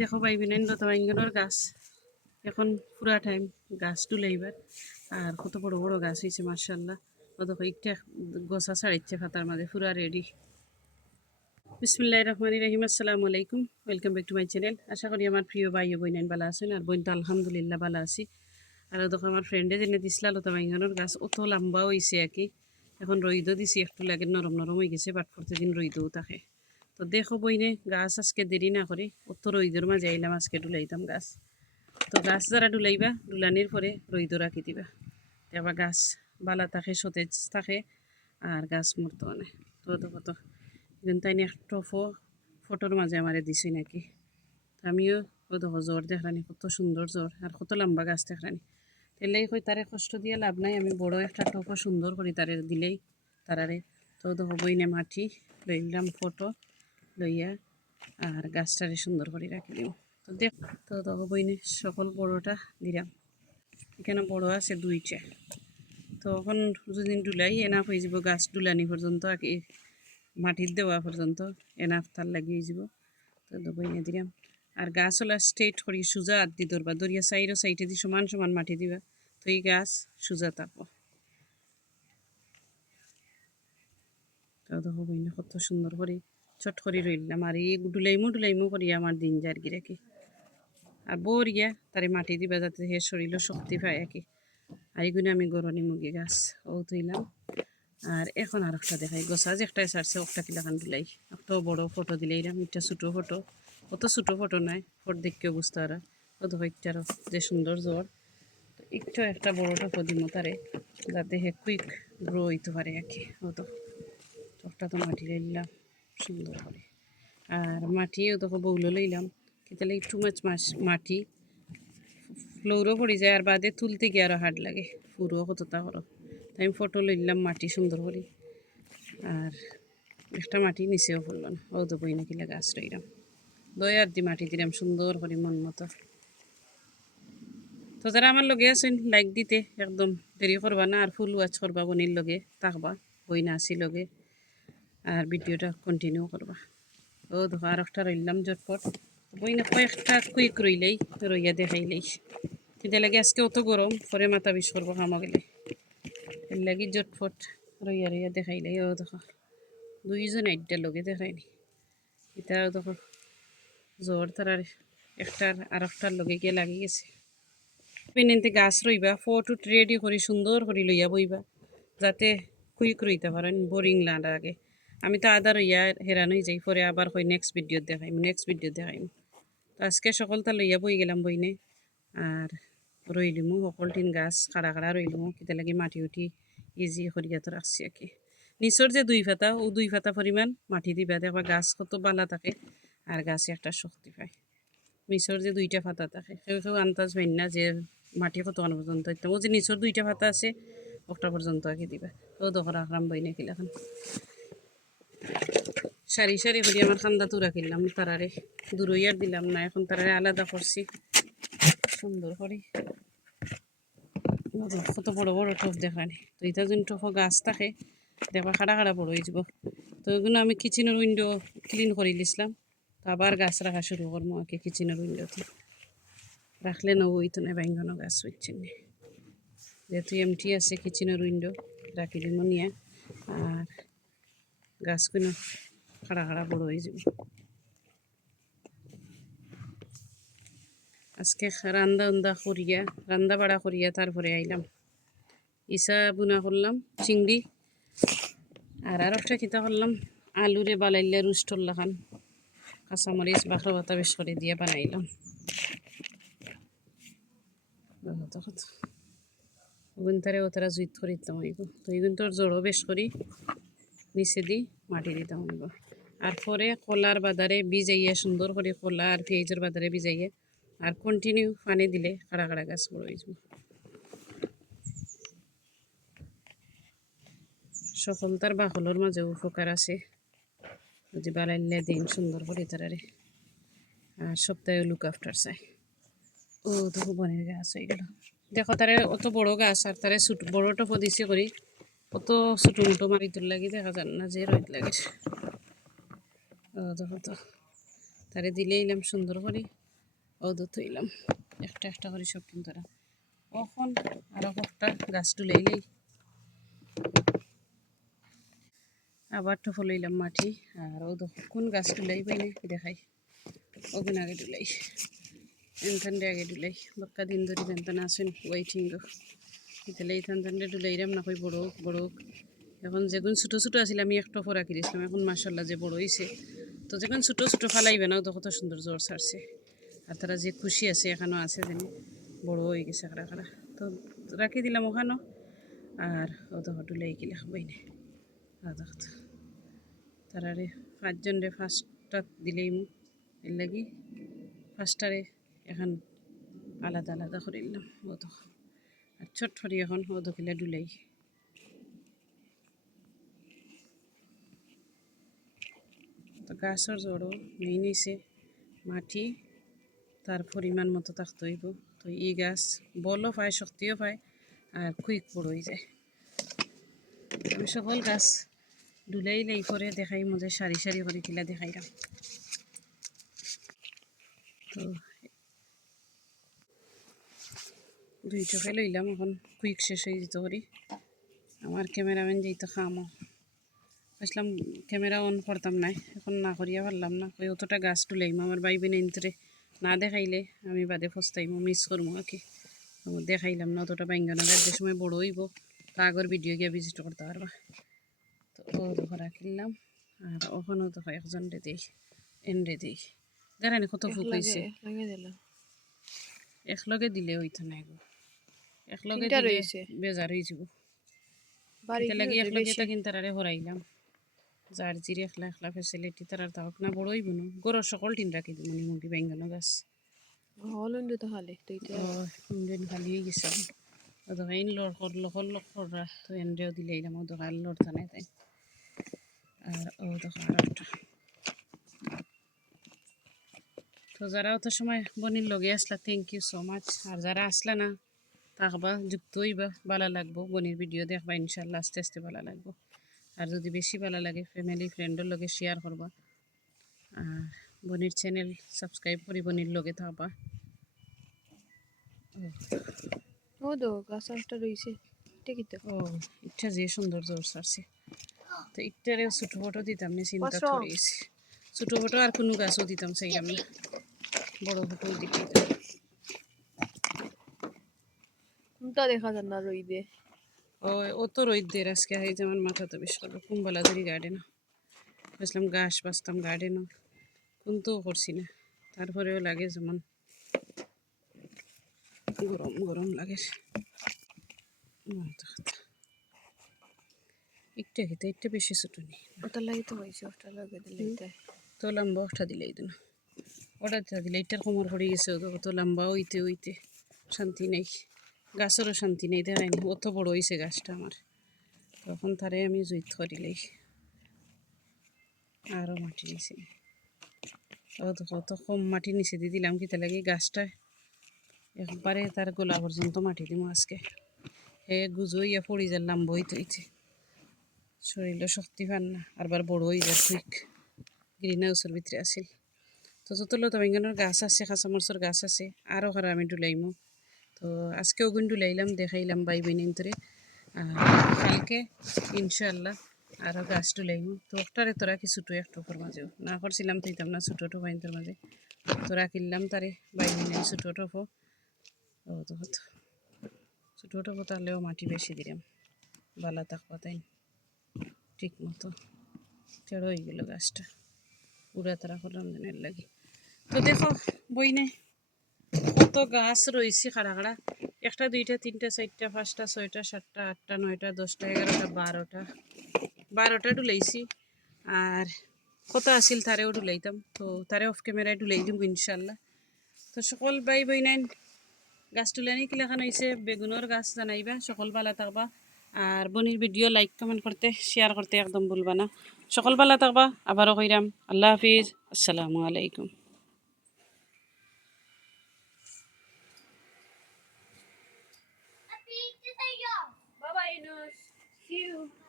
দেখো পাইবি না লতা বাইঙ্গনের গাছ এখন পুরা টাইম গাছ তুলাইবার আর কত বড় বড় গাছ হয়েছে মার্শাল্লাহ। ও দেখো একটা গোছা ছাড়িচ্ছে খাতার মাঝে পুরা রেডি। বিসমিল্লাহির রহমানির রহিম, আসসালামু আলাইকুম, welcome back to my channel. আশা করি আমার প্রিয় ভাই ও বোন ভালো আছেন, আর বোন তো আলহামদুলিল্লাহ ভালো আছি। আর দেখো আমার ফ্রেন্ডে যেনে দিছিলা লতা বাইঙ্গনের গাছ অত লম্বা হয়েছে আর কি। এখন রইদও দিছি, একটু লাগে নরম নরম হয়ে গেছে, বাট প্রতিদিন রইদও থাকে। তো দেখো বইনে গাছ আজকে দেরি না করে অত রইদর মাঝে আইলাম, আজকে ডুলাইতাম গাছ। তো গাছ যারা ডুলাইবা ডুলানির পরে রইদও রাখি দিবা, আবার গাছ বালা থাকে, সতেজ থাকে, আর গাছ মরতো না। তো দেখো তো এখন তাই একটা ফটোর মাঝে আমারে দিছি নাকি। আমিও ও দেখো জ্বর দেখরানি, কত সুন্দর জ্বর আর কত লম্বা গাছ দেখরানি। তেলেই কই তারে কষ্ট দিয়ে লাভ নাই, আমি বড় একটা টপও সুন্দর করি তারে দিলেই তারারে। তো দেখো বইনে মাটি লইলাম, ফটো লইয়া আর গাছটারে সুন্দর করে রাখি দিব। তো দেখ, তো দেখো বইনে সকল বড়টা দিলাম, এখানে বড় আছে দুইটা। তো এখন যদি ডুলাই এনাফ হয়ে যাব, গাছ ডুলানি পর্যন্ত আর কি, মাটির দেওয়া পর্যন্ত এনাফ তার লাগিয়ে যাব। তো দেবো এনে দিলাম, আর গাছ হলা স্ট্রেট করি সোজা হাত দি ধরবা, দরিয়া সাইডও সাইডে দি সমান সমান মাটি দিবা, তো এই গাছ সোজা থাকবো। তো দেখো বইনা কত সুন্দর করে চট করে রইলাম, আর এই ডুলাইমু করি আমার দিন যার কি রাখি। আর বরিয়া তারে মাটি দিবা যাতে হে শরীরও শক্তি পায় আর কি। আর এইগুলো আমি গরনি মুগি গাছ ও তুইলাম। আর এখন আর একটা দেখাই, গোছা যে একটাই সারছে ওটা কিলাখান দিলাই, একটা বড় ফটো দিলে এরকম, একটা ছোটো ফটো, অত ছোটো ফটো নাই, ফটো দেখকেও বুঝতে পারা। ও দেখো একটারও যে সুন্দর জ্বর, তো একটু একটা বড়োটা পদিম তারে যাতে হে কুইক গ্রো হইতে পারে আর কি। ও তো একটা তো মাটি লইলাম সুন্দর করে, আর মাটিও দেখো বউলো লইলাম, কিন্তু একটু মাটি ফ্লোরও পড়ে যায়, আর বাদে তুলতে গিয়ে আরও হার্ড লাগে, পুরো কতটা করো। তাই আমি ফটো লইলাম মাটি সুন্দর করে, আর একটা মাটি নিচেও পড়ল না, ও তো বই নাকি গাছ রইলাম দই আর দি মাটি দিলাম সুন্দর করে মন মতো। তো যারা আমার লগে আছেন লাইক দিতে একদম দেরি করবা না, আর ফুল ওয়াচ করবা, বনির লগে থাকবা, বই না আসি লগে, আর ভিডিওটা কন্টিনিউ করবা। ও দেখো আর একটা রইলাম জটপট, বই না কয়েকটা কুইক রইলেই রইয়া দেখাইলেই, কিন্তু লাগে আজকে অত গরম পরে মাথা বিষ করবো কামো গেলে, এর লাগি জটফট রইয়া রইয়া দেখাইলেই। ও দেখো দুইজন আইডটা লগে দেখায়নি, এটাও দেখো জ্বর তার একটার আর একটার লগে গিয়ে লাগি গেছে। পেনেতে গাছ রইবা ফটো রেডি করি সুন্দর করে লইয়া বইবা, যাতে কুইক রইতে পারেন, বোরিং না লাগে। আমি তো আদা রইয়া হেরান হয়ে যাই, পরে আবার কই নেক্সট ভিডিও দেখাইম। তো আজকে সকলটা লইয়া বই গেলাম বইনে, আর রইলিমু সকল টিন গাছ খাড়া খাড়া রইলিমু, কিতা লাগে মাটি উঠি ইজি করিয়া তো রাখছি আর কি। নিচর যে দুই ফাতা ও দুই ফাতা পরিমাণ মাটি দিবা, দেখবা গাছ কত বালা থাকে, আর গাছে একটা শক্তি পায়। নিচর যে দুইটা ফাতা থাকে কেউ কেউ আন্দাজ পাই না যে মাটি কত পর্যন্ত, ও যে নিচর দুইটা ফাতা আছে একটা পর্যন্ত আগে দিবা। ও দখরা রাখলাম বই নাকি এখন সারি সারি করি আমার খান্দা তুরা কিনলাম, তারারে দূরইয়ার দিলাম না, এখন তারারে আলাদা করছি সুন্দর করে। কত বড় বড় টপ দেখানি, তো এটা যদি টপও গাছ থাকে দেখবা খাড়া খাড়া বড় হয়ে যাব। তো এগুলো আমি কিচেনের উইন্ডো ক্লিন করে দিছিলাম, তো আবার গাছ রাখা শুরু করবো আর কি। কিচেনের উইন্ডোতে রাখলে না ওই তো না বাইঙ্গানো গাছ হচ্ছে না, যেহেতু এমটি আছে কিচেনের উইন্ডো রাখি দিব নিয়ে, আর গাছগুলো খাড়া খাড়া বড় হয়ে যাব। আজকে রান্দা বাড়া করিয়া তারপরে আইলাম, ইসা বুনা করলাম চিংড়ি, আর একটা খিতা করলাম আলুরে বালাইলে রুস্টর লাখান কাঁচামরিচ বাখরা বাতা বেশ করে দিয়ে বানাইলাম। ওগুন তারে ওতারা জুইত করে দিতাম হইব, তো এগুন তোর জড়ো বেশ করি নিচে দি মাটি দিতাম হইব। আর পরে কলার বাজারে ভিজাইয়া সুন্দর করে কলা আর পেঁয়াজের বাজারে ভিজাইয়া আর কন্টিনিউ পানি দিলে খাড়া খাড়া গাছ বড় হয়ে যাব। সফলতার বাকলর মাঝে উপকার আছে, যদি বালাইলে দিন সুন্দর করে তারারে, আর সপ্তাহে লুক আফটার চাই। ও দেখো বনের গাছ হয়ে গেল, দেখো তারে অত বড় গাছ আর তারে বড় টপ দিছে করি, অত ছোটো মোটো মারি তোর লাগি দেখা যান না যে রোদ লাগে। ও দেখো তো তারে দিলে এলাম সুন্দর করে, ওদো থইলাম একটা একটা করে সব কিন্তু এখন আরো একটা গাছ তুলাইলেই আবার তো ফলাইলাম মাটি আর ওদো কোন গাছ তুলাই পাইনে দেখাই ওগুন আগে তুলাই এনখানটা আগে তুলাই বাক্কা দিন ধরে তেনতান আসেন ওয়েটিং গো তাহলে এই থানতানটা তুলাইলাম না কই বড় বড় এখন যেগুন ছোটো ছোটো আছিল আমি একটা ফোরা কিনেছিলাম এখন মাসাল্লাহ যে বড় হয়েছে তো যখন ছোটো ছোটো ফালাইবে না তো কত সুন্দর জ্বর ছাড়ছে আর তারা যে খুশি আছে এখানেও আছে জানি বড় হয়ে গেছে খারা খারা তো রাখি দিলাম ওখানেও আর ও তো হটুলাই গেলে খাবাই না তারারে পাঁচজন রে ফার্স্টটা দিলেই মু এর লাগি ফার্স্টারে এখন আলাদা আলাদা করে নিলাম ও তো আর ছোট ফরি এখন ও তো খেলে ডুলাই তো গাছের জড়ো মেইন হয়েছে মাটি তার পরিমাণ মতো থাকতে হইব তো এই গাছ বলও পায় শক্তিও পায় আর কুইক বড় হয়ে যায় আমি সকল গাছ ডুলাইলেই করে দেখাই মধ্যে সারি সারি করে কিলা দেখাইলাম তো দুই চোখে লইলাম এখন কুইক শেষ হয়ে যেতে করি আমার ক্যামেরাম্যান যেইতো খামো আসলাম ক্যামেরা অন করতাম না এখন না করিয়া পারলাম না ওই অতটা গাছ তুলাইম আমার ভাই বোন ইন্তরে না দেখাইলে আমি বাদে ফস্তাইমো মিস করবো আর কি দেখাইলাম না অতটা বাইঙ্গানোর যে সময় বড় হইব তা আগর ভিডিও গিয়ে ভিজিট করতে পারবা তো ও দেখো রাখিলাম আর ওখানেও দেখো একজন রে দিই এন রে দিই দেখানি কত ফুক হয়েছে একলগে দিলে হইতো না গো একলগে দিলে বেজার হয়ে যাব লাগে একলগে তা কিন্তু তারারে হরাইলাম যার জিরে একলা একলা ফেসিলিটি তারা তাহক না বড়ই বুনো গরো সকল টিন রাখি দিই মনি মুগি বেঙ্গানো গাছ হলুন্ডু তো হালে তো এটা ইন্ডিয়ান খালি হয়ে গেছে ওদকাইন লড় লড়রা তো এনরেও দিলাইলাম ওদকাল লড় থানায় তাই আর ও দেখো আর একটা তো যারা অত সময় বনির লগে আসলা থ্যাংক ইউ সো মাচ আর যারা আসলা না থাকবা যুক্ত হইবা ভালো লাগবো বনির ভিডিও দেখবা ইনশাল্লাহ আস্তে আস্তে ভালো লাগবো আর যদি বেশি ভালো লাগে ফ্যামিলি ফ্রেন্ডের লগে শেয়ার করবা আর বনির চ্যানেল সাবস্ক্রাইব করি বনির লগে থাকবা ও দো গাছ একটা রইছে ঠিকই তো ও ইচ্ছা যে সুন্দর জোর ছাড়ছে তো ইটারেও ছোটো ফটো দিতাম না চিন্তা করেছি ছোটো ফটো আর কোনো গাছও দিতাম চাইলাম না বড় ফটো দিতে কোনটা দেখা যায় না রইদে ও অত রোদ্দের আজকে এই যেমন মাথা তো বেশ করবো কুম্বালাধুরি গার্ডেনও বুঝলাম ঘাস বাঁচতাম গার্ডেনও কিন্তু করছি না তারপরেও লাগে যেমন গরম গরম লাগে একটা খেতে একটা বেশি ছোটো নেই ওটা লাগে তো হয়েছে ওটা লাগে দিলে তো লম্বা ওটা দিলে এই দিন ওটা দিলে এটার কোমর পড়ে গেছে অত লম্বা হইতে হইতে শান্তি নেই গাছেরও শান্তি নেই দেখায়নি অত বড় হয়েছে গাছটা আমার তখন তারে আমি জুইত করিলেই আরও মাটি নিচে অত কম মাটি নিচে দিয়ে দিলাম কিতা লাগে গাছটা একবারে তার গোলা পর্যন্ত মাটি দিব আজকে হে গুজোইয়া পড়ি যার লাম্ব হইতে হইতে শরীরও শক্তি পান না আরবার বড় হয়ে যায় ঠিক গ্রিন হাউসের ভিতরে আসিল তো যত লতা বেঙ্গানোর গাছ আছে কাঁচামরচর গাছ আছে আরও খারা আমি ডুলাইমো তো আজকে ওগুন ডুলাইলাম দেখাইলাম বাই বইনতরে কালকে ইনশাল্লাহ আরও গাছ ডুলাইমো তো ওটারে তোরা কি ছোটো একটু মাঝেও না করছিলাম তুইতাম না ছোটো বাইনটার মাঝে তোরা কিনলাম তারে বাই বইনে ছোটো টফো ও তো হতো ছোটো টফো তাহলেও মাটি বেশি দিলাম বালা থাকবা তাই ঠিক মতো তেড়ো হয়ে গেল গাছটা পুরা তারা করলাম দিনের লাগে তো দেখো বইনে কত গাছ রয়েছে খাড়া খাড়া একটা দুইটা তিনটা চারটা পাঁচটা ছয়টা সাতটা আটটা নয়টা 10টা 11টা 12টা ডুলাইছি আর কত আসিল তারেও ডুলাইতাম তো তারে অফ ক্যামেরায় ডুলাই দিব ইনশাল্লাহ তো সকল বাই বইনাইন গাছ তুলানি কিলাখান হয়েছে বেগুনের গাছ জানাইবা সকল ভালো থাকবা আর বনির ভিডিও লাইক কমেন্ট করতে শেয়ার করতে একদম ভুলবা না সকল ভালো থাকবা আবারও কইরাম আল্লাহ হাফিজ আসসালামু আলাইকুম Bye bye, Inus. See you.